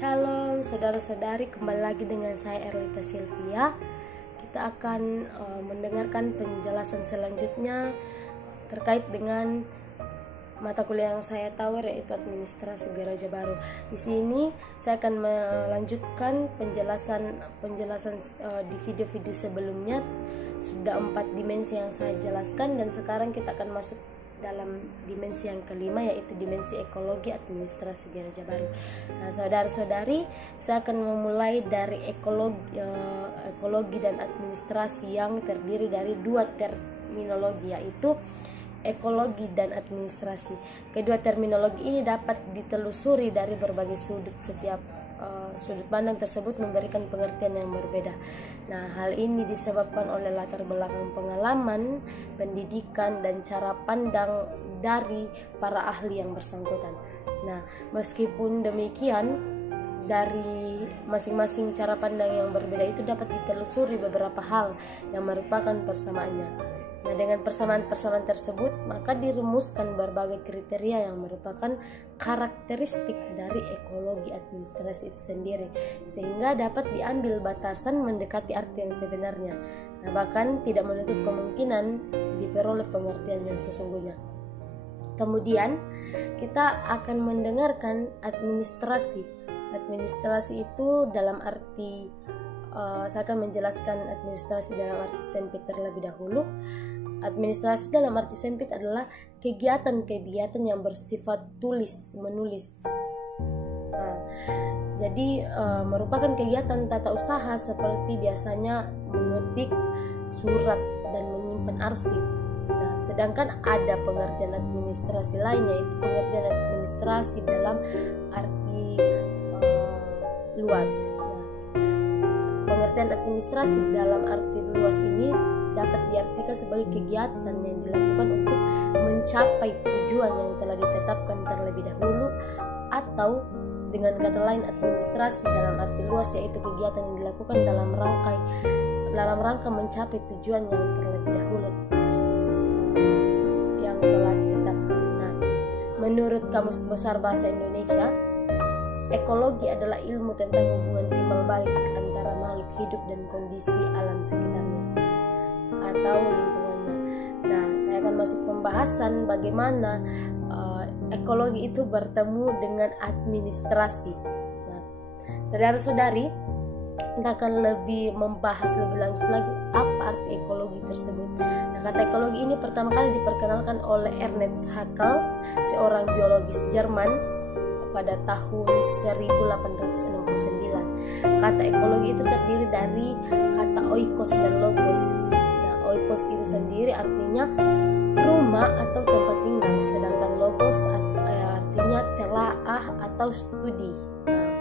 Shalom saudara-saudari, kembali lagi dengan saya Erlita Sylvia. Kita akan mendengarkan penjelasan selanjutnya terkait dengan mata kuliah yang saya tawar, yaitu Administrasi Gereja Baru. Di sini saya akan melanjutkan penjelasan di video-video sebelumnya. Sudah 4 dimensi yang saya jelaskan, dan sekarang kita akan masuk dalam dimensi yang kelima, yaitu dimensi ekologi administrasi gereja baru. Nah, saudara-saudari, saya akan memulai dari ekologi dan administrasi yang terdiri dari 2 terminologi, yaitu ekologi dan administrasi. Kedua terminologi ini dapat ditelusuri dari berbagai sudut. Setiap sudut pandang tersebut memberikan pengertian yang berbeda. Nah, hal ini disebabkan oleh latar belakang pengalaman, pendidikan, dan cara pandang dari para ahli yang bersangkutan. Nah, meskipun demikian, dari masing-masing cara pandang yang berbeda itu dapat ditelusuri beberapa hal yang merupakan persamaannya. Nah, dengan persamaan-persamaan tersebut, maka dirumuskan berbagai kriteria yang merupakan karakteristik dari ekologi administrasi itu sendiri, sehingga dapat diambil batasan mendekati arti yang sebenarnya. Nah, bahkan tidak menutup kemungkinan diperoleh pengertian yang sesungguhnya. Kemudian, kita akan mendengarkan administrasi. Administrasi itu dalam arti saya akan menjelaskan administrasi dalam arti sempit terlebih dahulu. Administrasi dalam arti sempit adalah kegiatan-kegiatan yang bersifat menulis. Nah, jadi merupakan kegiatan tata usaha seperti biasanya mengetik surat dan menyimpan arsip. Nah, sedangkan ada pengertian administrasi lainnya, yaitu pengertian administrasi dalam arti luas. Pengertian administrasi dalam arti luas ini dapat diartikan sebagai kegiatan yang dilakukan untuk mencapai tujuan yang telah ditetapkan terlebih dahulu, atau dengan kata lain, administrasi dalam arti luas yaitu kegiatan yang dilakukan dalam rangka mencapai tujuan yang terlebih dahulu yang telah ditetapkan. Nah, menurut Kamus Besar Bahasa Indonesia, ekologi adalah ilmu tentang hubungan timbal balik antara makhluk hidup dan kondisi alam sekitarnya atau lingkungannya. Nah, saya akan masuk pembahasan bagaimana ekologi itu bertemu dengan administrasi. Nah, saudara-saudari, kita akan lebih membahas lebih lanjut lagi apa arti ekologi tersebut. Nah, kata ekologi ini pertama kali diperkenalkan oleh Ernst Haeckel, seorang biologis Jerman, pada tahun 1869. Kata ekologi itu terdiri dari kata oikos dan logos. Nah, oikos itu sendiri artinya rumah atau tempat tinggal, sedangkan logos artinya telaah atau studi. Nah,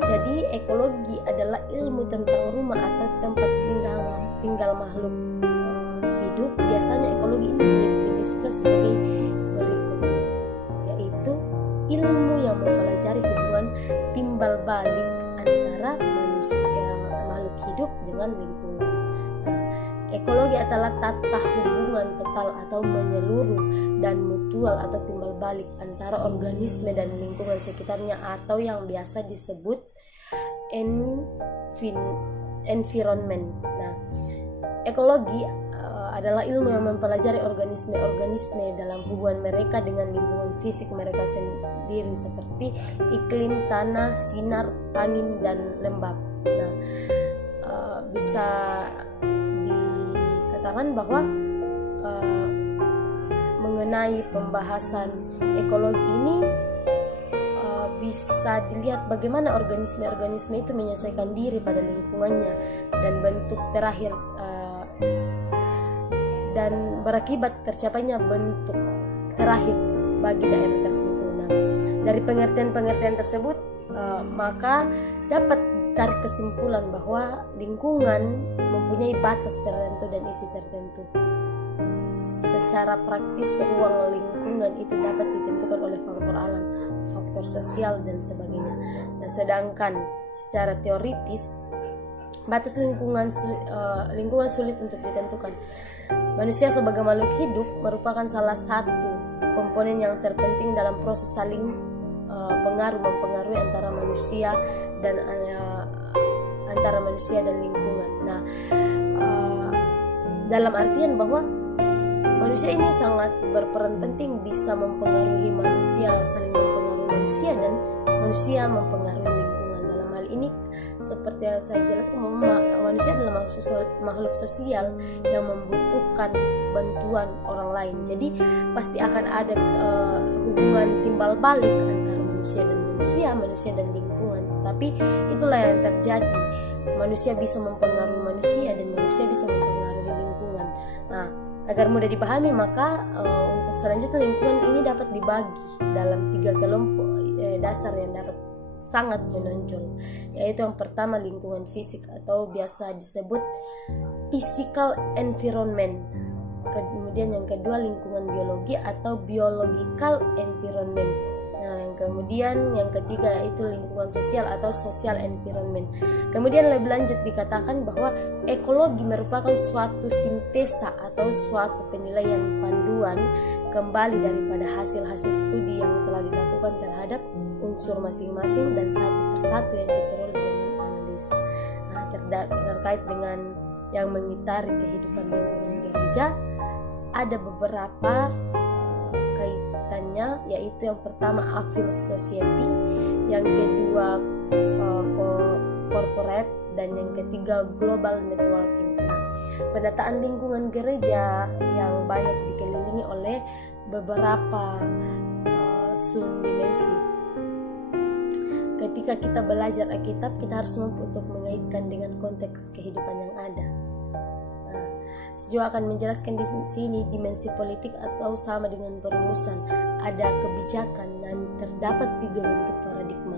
jadi ekologi adalah ilmu tentang rumah atau tempat tinggal makhluk hidup. Biasanya ekologi ini didefinisikan sebagai berikut, yaitu ilmu yang mempelajari hubungan timbal balik antara makhluk hidup dengan lingkungan. Ekologi adalah tata hubungan total atau menyeluruh dan mutual atau timbal balik antara organisme dan lingkungan sekitarnya, atau yang biasa disebut environment. Nah, ekologi adalah ilmu yang mempelajari organisme-organisme dalam hubungan mereka dengan lingkungan fisik mereka sendiri, seperti iklim, tanah, sinar, angin, dan lembab. Nah, bisa dikatakan bahwa mengenai pembahasan ekologi ini bisa dilihat bagaimana organisme-organisme itu menyesuaikan diri pada lingkungannya dan bentuk terakhir dan berakibat tercapainya bentuk terakhir bagi daerah tertentu. Nah, dari pengertian-pengertian tersebut maka dapat tarik kesimpulan bahwa lingkungan mempunyai batas tertentu dan isi tertentu. Secara praktis, ruang lingkungan itu dapat ditentukan oleh faktor alam, faktor sosial, dan sebagainya. Nah, sedangkan secara teoritis batas lingkungan sulit untuk ditentukan. Manusia sebagai makhluk hidup merupakan salah satu komponen yang terpenting dalam proses saling mempengaruhi antara manusia dan lingkungan. Nah, dalam artian bahwa manusia ini sangat berperan penting bisa mempengaruhi manusia, saling mempengaruhi manusia, dan manusia mempengaruhi lingkungan. Dalam hal ini seperti yang saya jelaskan, manusia adalah makhluk sosial yang membutuhkan bantuan orang lain. Jadi pasti akan ada hubungan timbal balik antara manusia dan lingkungan. Tapi itulah yang terjadi. Manusia bisa mempengaruhi manusia dan manusia bisa mempengaruhi lingkungan. Nah, agar mudah dipahami, maka untuk selanjutnya lingkungan ini dapat dibagi dalam 3 kelompok dasar yang dapat sangat menonjol, yaitu yang pertama lingkungan fisik atau biasa disebut physical environment. Kemudian yang kedua lingkungan biologi atau biological environment. Nah, kemudian yang ketiga yaitu lingkungan sosial atau social environment. Kemudian lebih lanjut dikatakan bahwa ekologi merupakan suatu sintesa atau suatu penilaian panduan kembali daripada hasil-hasil studi yang telah dilakukan terhadap unsur masing-masing dan satu persatu yang diperoleh dengan analisa. Nah, terkait dengan yang mengitari kehidupan lingkungan gereja, ada beberapa kaitannya, yaitu yang pertama Aphil Society, yang kedua corporate, dan yang ketiga global networking. Nah, penataan lingkungan gereja yang banyak dikelilingi oleh beberapa dimensi. Ketika kita belajar Alkitab, kita harus mampu untuk mengaitkan dengan konteks kehidupan yang ada. Sejauh akan menjelaskan di sini dimensi politik atau sama dengan perumusan. Ada kebijakan dan terdapat 3 bentuk paradigma.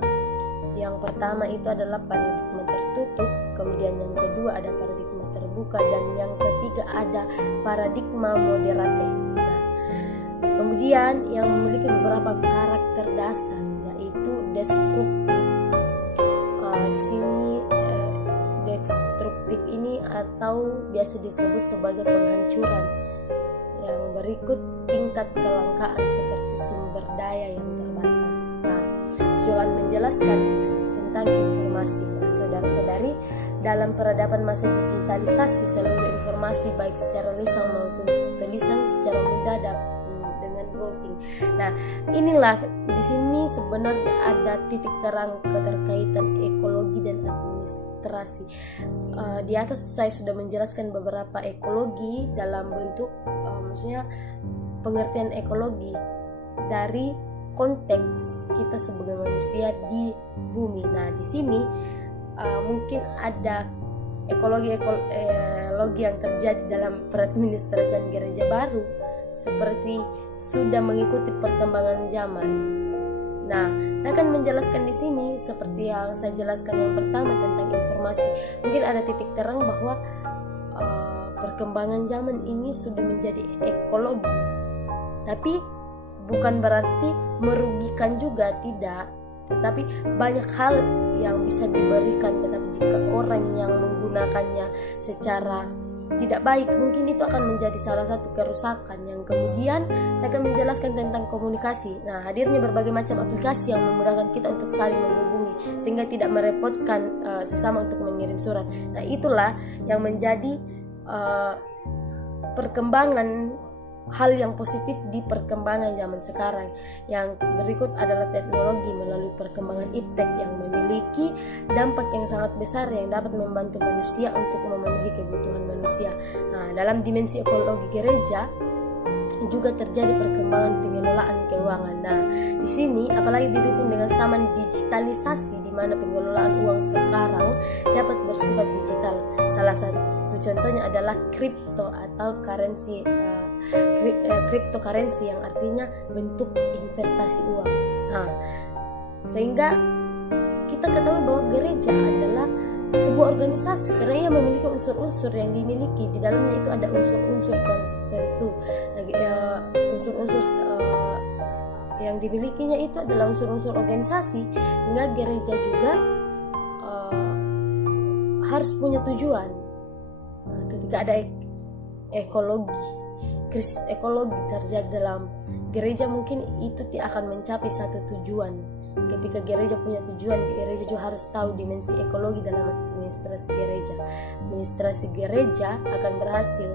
Yang pertama itu adalah paradigma tertutup, kemudian yang kedua ada paradigma terbuka, dan yang ketiga ada paradigma moderate. Nah, kemudian yang memiliki beberapa karakter dasar yaitu destruktif. Di sini destruktif ini atau biasa disebut sebagai penghancuran. Yang berikut tingkat kelangkaan seperti sumber daya yang terbatas. Nah, Johan menjelaskan tentang informasi. Nah, saudara-saudari, dalam peradaban masa digitalisasi, seluruh informasi baik secara lisan maupun tulisan secara mudah dengan browsing. Nah, inilah di sini sebenarnya ada titik terang keterkaitan ekologi dan administrasi. Di atas saya sudah menjelaskan beberapa ekologi dalam bentuk maksudnya pengertian ekologi dari konteks kita sebagai manusia di bumi. Nah, di sini mungkin ada ekologi yang terjadi dalam peradministrasian gereja baru, seperti sudah mengikuti perkembangan zaman. Nah, saya akan menjelaskan di sini seperti yang saya jelaskan yang pertama tentang informasi. Mungkin ada titik terang bahwa perkembangan zaman ini sudah menjadi ekologi, tapi bukan berarti merugikan juga, tidak. Tetapi banyak hal yang bisa diberikan, tetapi jika orang yang menggunakannya secara tidak baik, mungkin itu akan menjadi salah satu kerusakan. Yang kemudian saya akan menjelaskan tentang komunikasi. Nah, hadirnya berbagai macam aplikasi yang memudahkan kita untuk saling menghubungi sehingga tidak merepotkan sesama untuk mengirim surat. Nah, itulah yang menjadi perkembangan hal yang positif di perkembangan zaman sekarang. Yang berikut adalah teknologi melalui perkembangan iptek yang memiliki dampak yang sangat besar yang dapat membantu manusia untuk memenuhi kebutuhan manusia. Nah, dalam dimensi ekologi gereja juga terjadi perkembangan pengelolaan keuangan. Nah, di sini apalagi didukung dengan zaman digitalisasi di mana pengelolaan uang sekarang dapat bersifat digital. Salah satu contohnya adalah kripto atau currency cryptocurrency yang artinya bentuk investasi uang. Nah, sehingga kita ketahui bahwa gereja adalah sebuah organisasi karena ia memiliki unsur-unsur yang dimiliki. Di dalamnya itu ada unsur-unsur tertentu. Unsur-unsur yang dimilikinya itu adalah unsur-unsur organisasi, hingga gereja juga harus punya tujuan. Nah, ketika ada krisis ekologi terjadi dalam gereja, mungkin itu tidak akan mencapai satu tujuan. ketika gereja punya tujuan, gereja juga harus tahu dimensi ekologi dalam administrasi gereja. Administrasi gereja akan berhasil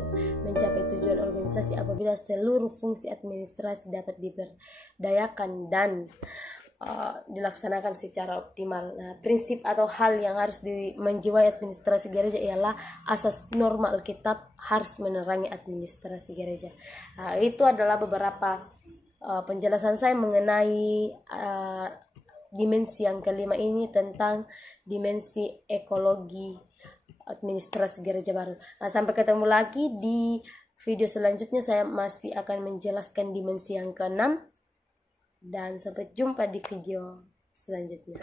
mencapai tujuan organisasi apabila seluruh fungsi administrasi dapat diberdayakan dan dilaksanakan secara optimal. Nah, prinsip atau hal yang harus menjiwai administrasi gereja ialah asas norma Alkitab harus menerangi administrasi gereja. Itu adalah beberapa penjelasan saya mengenai dimensi yang kelima ini, tentang dimensi ekologi administrasi gereja baru. Nah, sampai ketemu lagi di video selanjutnya, saya masih akan menjelaskan dimensi yang keenam. Dan sampai jumpa di video selanjutnya.